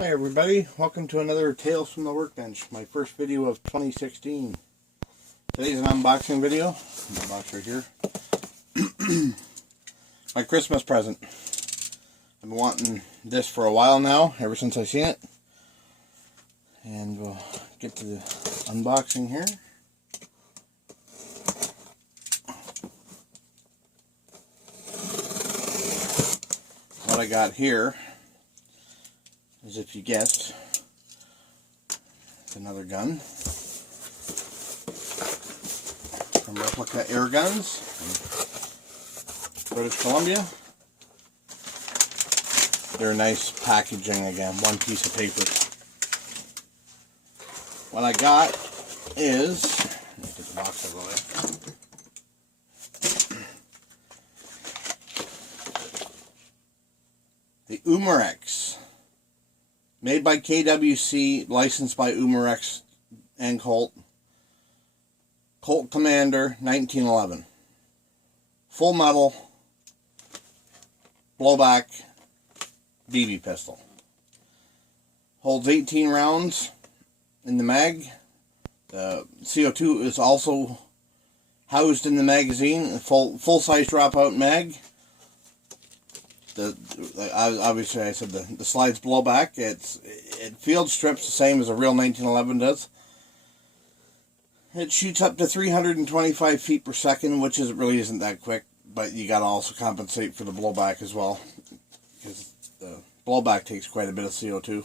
Hi everybody, welcome to another Tales from the Workbench, my first video of 2016. Today's an unboxing video. The box right here. My Christmas present. I've been wanting this for a while now, ever since I seen it. And we'll get to the unboxing here. What I got here, as if you guessed, it's another gun from Replica Air Guns from British Columbia. They're nice packaging again, one piece of paper. What I got is, let me get the box out of the way. The Umarex. Made by KWC, licensed by Umarex and Colt. Colt Commander 1911. Full metal, blowback, BB pistol. Holds 18 rounds in the mag. The CO2 is also housed in the magazine, a full-size dropout mag. Obviously I said the slides blowback. It field strips the same as a real 1911 does. It shoots up to 325 feet per second, which really isn't that quick, but you gotta also compensate for the blowback as well, because the blowback takes quite a bit of CO2.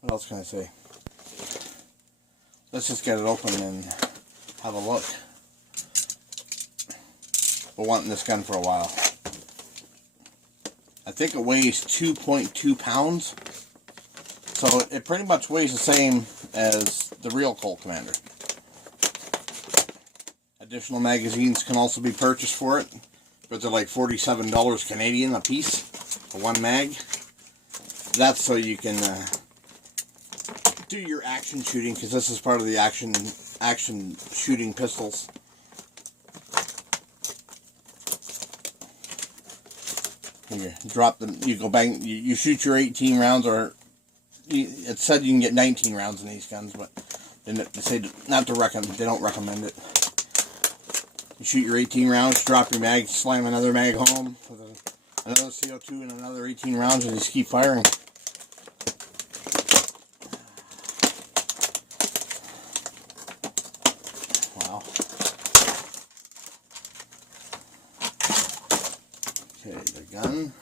What else can I say? Let's just get it open and have a look. Been wanting this gun for a while. I think it weighs 2.2 pounds. So it pretty much weighs the same as the real Colt Commander. Additional magazines can also be purchased for it, but they're like $47 Canadian a piece for one mag. That's so you can do your action shooting, because this is part of the action shooting pistols. You drop them, you go bang, you shoot your 18 rounds, or it said you can get 19 rounds in these guns, but they say not to recommend. They don't recommend it. You shoot your 18 rounds, drop your mag, slam another mag home with another CO2 and another 18 rounds, and just keep firing. Wow. Okay, the gun.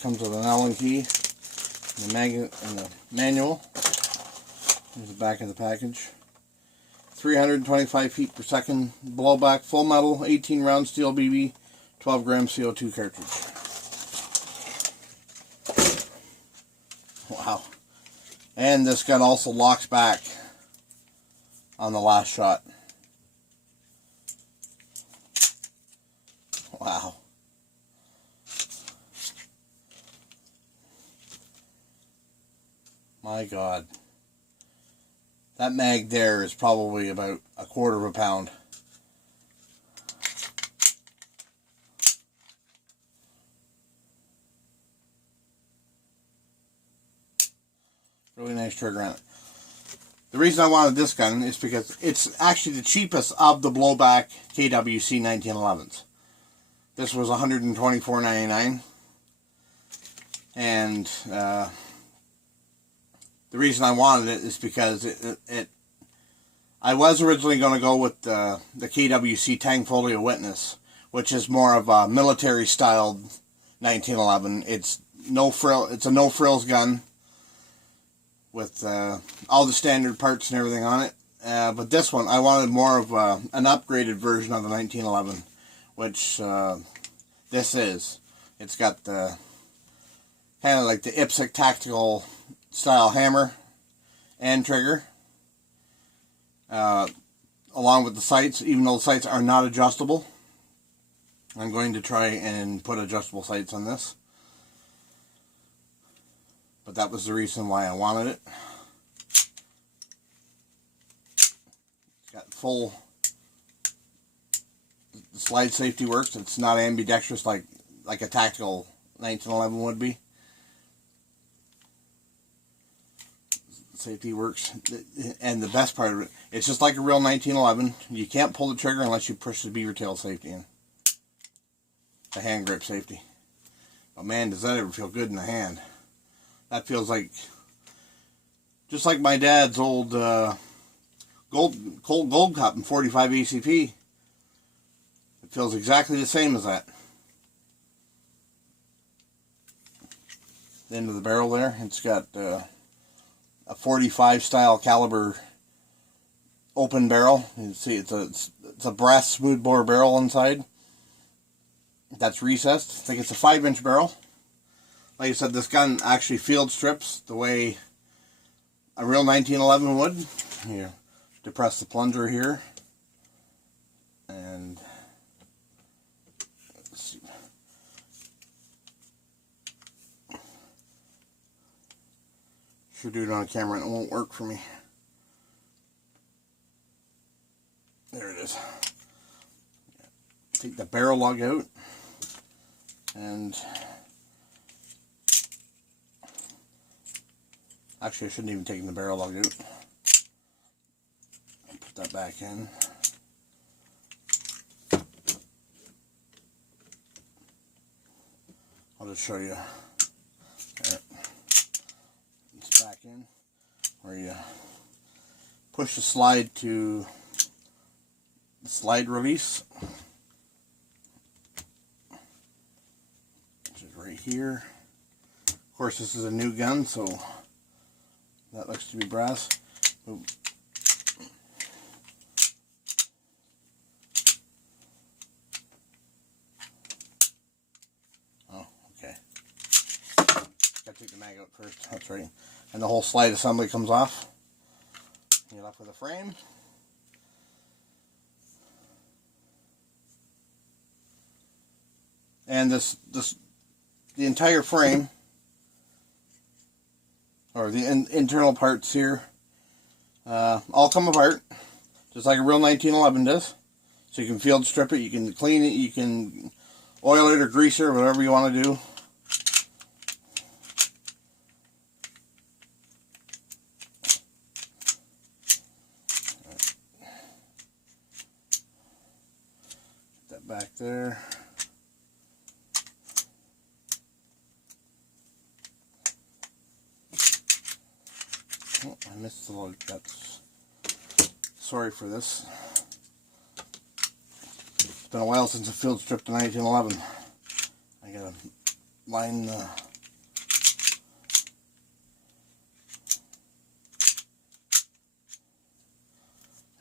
Comes with an Allen key, and the manual. Here's the back of the package. 325 feet per second blowback, full metal, 18 round steel BB, 12 gram CO2 cartridge. Wow. And this gun also locks back on the last shot. Wow. My God. That mag there is probably about 1/4 pound. Really nice trigger on it. The reason I wanted this gun is because it's actually the cheapest of the blowback KWC 1911s. This was $124.99. And the reason I wanted it is because I was originally going to go with the KWC Tangfolio Witness, which is more of a military-styled 1911. It's no frill. It's a no-frills gun with all the standard parts and everything on it. But this one, I wanted more of an upgraded version of the 1911, which this is. It's got the kind of like the IPSC tactical style hammer and trigger, along with the sights. Even though the sights are not adjustable, I'm going to try and put adjustable sights on this, but that was the reason why I wanted it. It's got full slide safety works. It's not ambidextrous like a tactical 1911 would be. Safety works, and the best part of it, it's just like a real 1911. You can't pull the trigger unless you push the beaver tail safety in. The hand grip safety. But man, does that ever feel good in the hand. That feels like, just like my dad's old Colt Gold Cup in 45 ACP. It feels exactly the same as that. The end of the barrel there, it's got a 45 style caliber open barrel. You can see it's a brass smoothbore barrel inside. That's recessed. I think it's a 5-inch barrel. Like I said, this gun actually field strips the way a real 1911 would. You depress the plunger here, and let's see. Should do it on camera and it won't work for me. There it is. Take the barrel lug out, and actually I shouldn't even take the barrel lug out. I'll put that back in. I'll just show you. There. It's back in, where you push the slide to the slide release, which is right here. Of course, this is a new gun, so that looks to be brass. Ooh. Oh, okay. Gotta take the mag out first. That's right. And the whole slide assembly comes off. You're left with a frame. And the entire frame, or the internal parts here, all come apart, just like a real 1911 does. So you can field strip it, you can clean it, you can oil it or grease it, or whatever you want to do. Get that back there. Oh, I missed the load. That's sorry for this. It's been a while since I field stripped a 1911. I gotta line the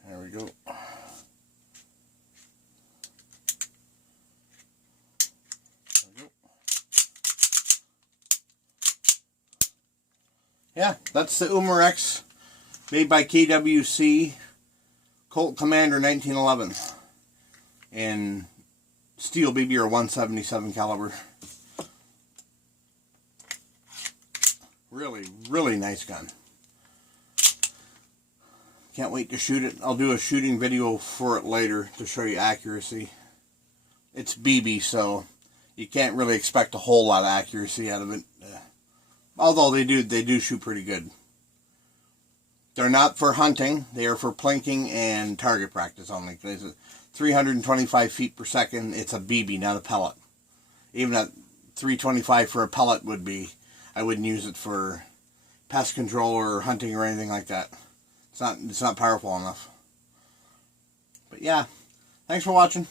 there we go. Yeah, that's the Umarex, made by KWC Colt Commander 1911 in steel BB or 177 caliber. Really, really nice gun. Can't wait to shoot it. I'll do a shooting video for it later to show you accuracy. It's BB, so you can't really expect a whole lot of accuracy out of it. Although they do shoot pretty good. They're not for hunting. They are for plinking and target practice only. It's 325 feet per second. It's a BB, not a pellet. Even at 325 for a pellet would be, I wouldn't use it for pest control or hunting or anything like that. It's not powerful enough. But yeah, thanks for watching.